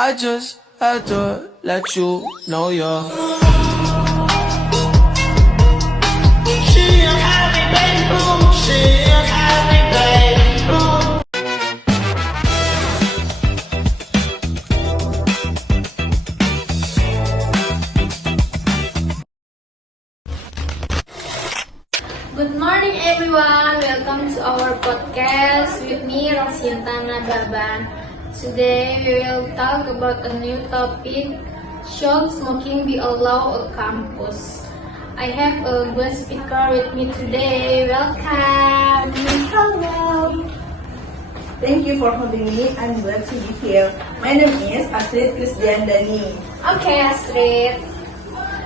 I just had to let you know you're. Good morning everyone, welcome to our podcast with me Rosyintana Gaban. Today we will talk about a new topic, should smoking be allowed on campus? I have a guest speaker with me today, welcome! Hello! Thank you for having me. I'm glad to be here. My name is Astrid Krisdiandani. Okay Astrid,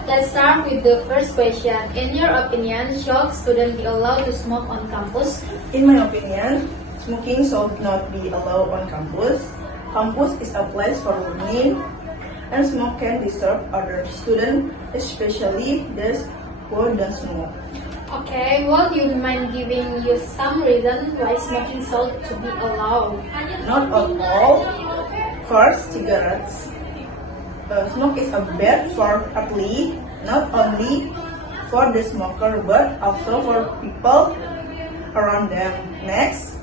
let's start with the first question. In your opinion, should students be allowed to smoke on campus? In my opinion, smoking should not be allowed on campus. Campus is a place for learning, and smoke can disturb other students, especially those who don't smoke. Okay, would you mind giving you some reason why smoking should to be allowed? Not at all. First, cigarettes. Smoke is a bad for athletes, not only for the smoker but also for people around them. Next,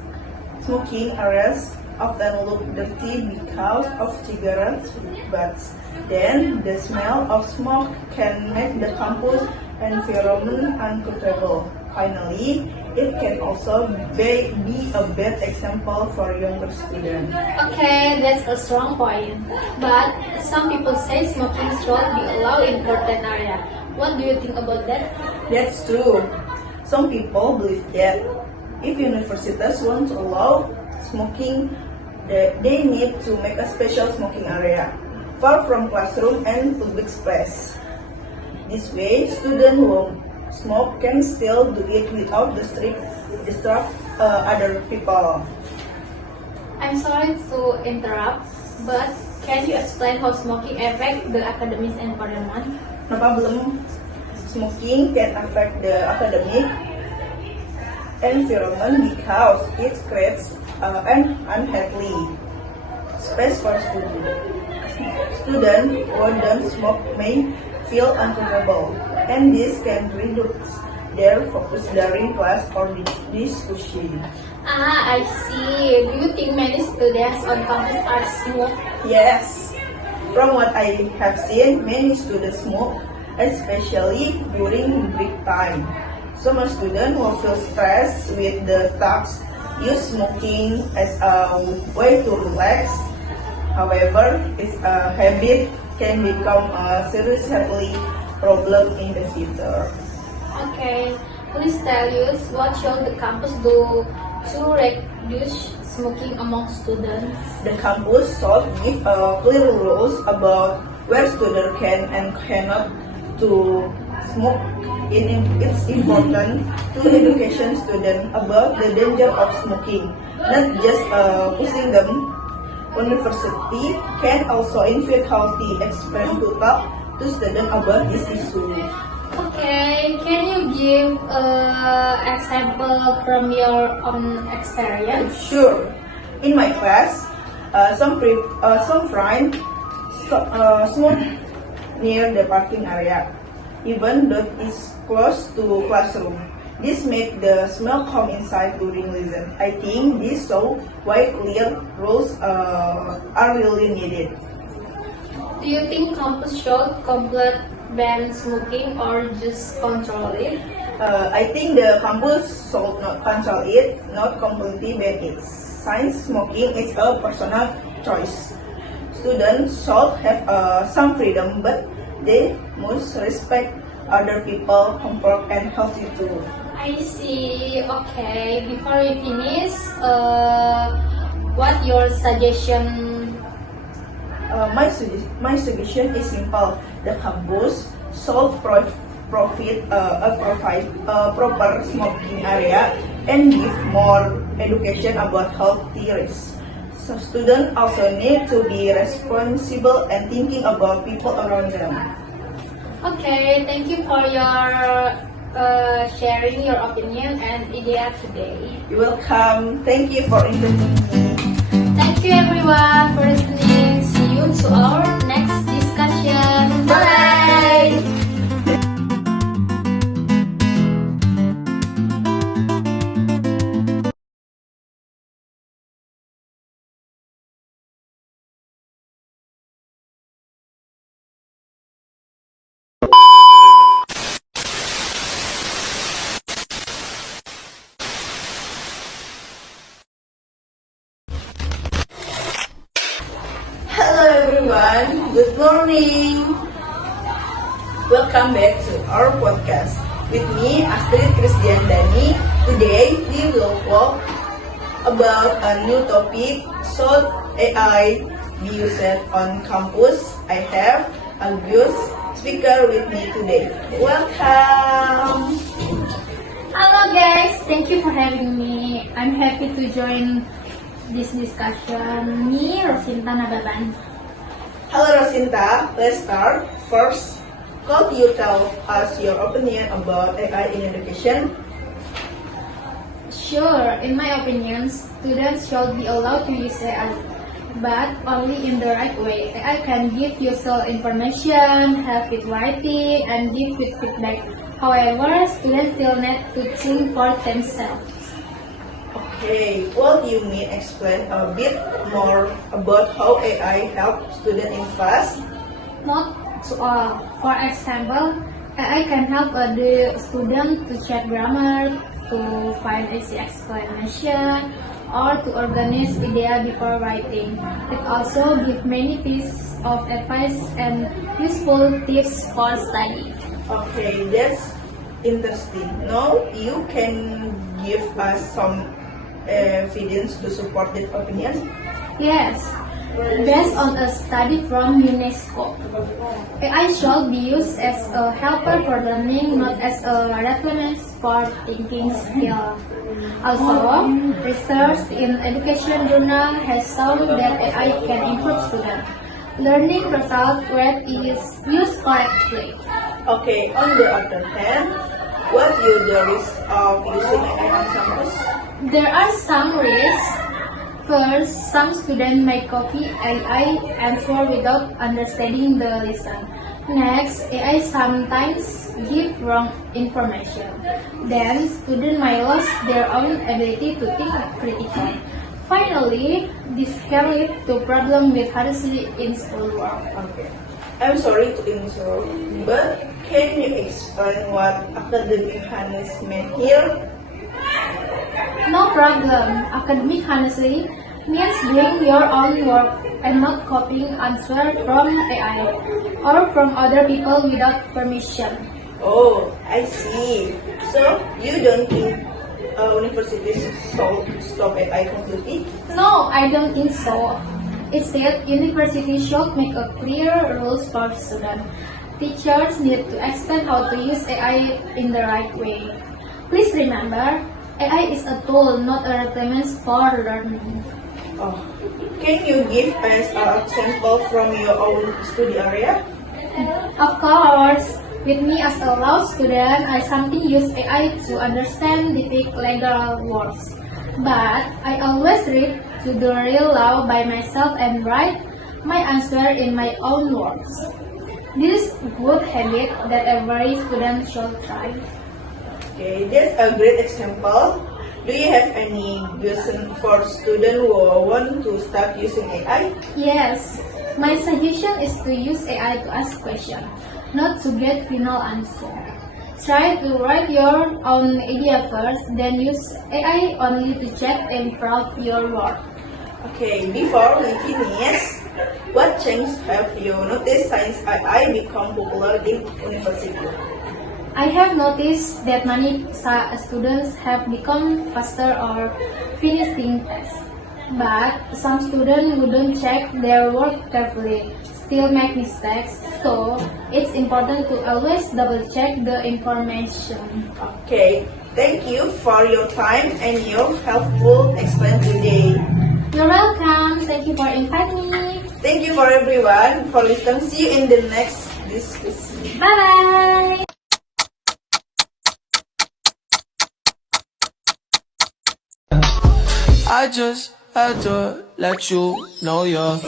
smoking areas often look dirty because of cigarette butts. Then, the smell of smoke can make the campus environment uncomfortable. Finally, it can also be a bad example for younger students. Okay, that's a strong point. But some people say smoking should be allowed in certain area. What do you think about that? That's true. Some people believe that if universities want to allow smoking, they need to make a special smoking area far from classroom and public space. This way, students who smoke can still do it without disrupt other people. I'm sorry to interrupt, but can you explain how smoking affects the academic environment? No problem. Smoking can affect the academic environment because it creates an unhealthy space for students. Students who don't smoke may feel uncomfortable, and this can reduce their focus during class or discussion. I see. Do you think many students on campus are smoke? Yes, from what I have seen, many students smoke, especially during break time. Some students who feel stressed with the tasks use smoking as a way to relax. However, its habit can become a serious health problem in the future. Okay, please tell us what should the campus do to reduce smoking among students? The campus should give clear rules about where students can and cannot to smoke. It's important to education students about the danger of smoking, not just pushing them. University can also invite healthy experts to talk to students about this issue. Okay, can you give an example from your own experience? Sure. In my class, some friends smoke near the parking area, even though it's close to classroom. This makes the smell come inside during lesson. I think this shows why clear rules are really needed. Do you think campus should completely ban smoking or just control it? I think the campus should not control it, not completely ban it. Since smoking is a personal choice, students should have some freedom, but they must respect other people's comfort and health too. I see. Okay, before we finish, what your suggestion? My suggestion is simple. The campus should provide a proper smoking area and give more education about healthy risks. So students also need to be responsible and thinking about people around them. Okay, thank you for your sharing your opinion and idea today. You're welcome. Thank you for inviting me. Thank you everyone for listening. See you to everyone, good morning. Welcome back to our podcast. With me, Astrid Krisdiandani. Today, we will talk about a new topic, should AI be used on campus? I have a guest speaker with me today. Welcome. Hello guys, thank you for having me. I'm happy to join this discussion. Me, Rosinta Nababan. Hello Rosinta, let's start. First, could you tell us your opinion about AI in education? Sure, in my opinion, students should be allowed to use AI, but only in the right way. AI can give useful information, help with writing, and give with feedback. However, students still need to think for themselves. Okay, what do you mean? Explain a bit more about how AI helps students in class. Not to all. For example, AI can help the student to check grammar, to find easy explanation, or to organize idea before writing. It also gives many pieces of advice and useful tips for study. Okay, that's interesting. Now you can give us some evidence to support that opinion. Yes, based on a study from UNESCO, AI should be used as a helper for learning, not as a replacement for thinking skill. Also, research in education journal has shown that AI can improve student learning results when it is used correctly. Okay, on the other hand, what are the risks of using AI on campus? There are some risks. First, some students may copy AI answer without understanding the lesson. Next, AI sometimes give wrong information. Then, students may lose their own ability to think critically. Finally, this can lead to problems with literacy in school work. Okay. I'm sorry to interrupt, but can you explain what academic honest meant here? No problem. Academic honestly means doing your own work and not copying answers from AI or from other people without permission. Oh, I see. So you don't think universities should stop AI completely? No, I don't think so. Instead, universities should make a clear rules for students. Teachers need to explain how to use AI in the right way. Please remember, AI is a tool, not a replacement for learning. Oh, can you give us an example from your own study area? Of course, with me as a law student, I sometimes use AI to understand difficult legal words. But I always read to the real law by myself and write my answer in my own words. This is a good habit that every student should try. Okay, that's a great example. Do you have any suggestion for students who want to start using AI? Yes, my suggestion is to use AI to ask questions, not to get final answer. Try to write your own idea first, then use AI only to check and improve your work. Okay, before we finish, what changes have you noticed since AI become popular in university? I have noticed that many students have become faster or finishing tests. But some students who don't check their work carefully still make mistakes, so it's important to always double check the information. Okay, thank you for your time and your helpful explanation today. You're welcome. Thank you for inviting me. Thank you for everyone for listening. See you in the next discussion. Bye bye. I just had to let you know you're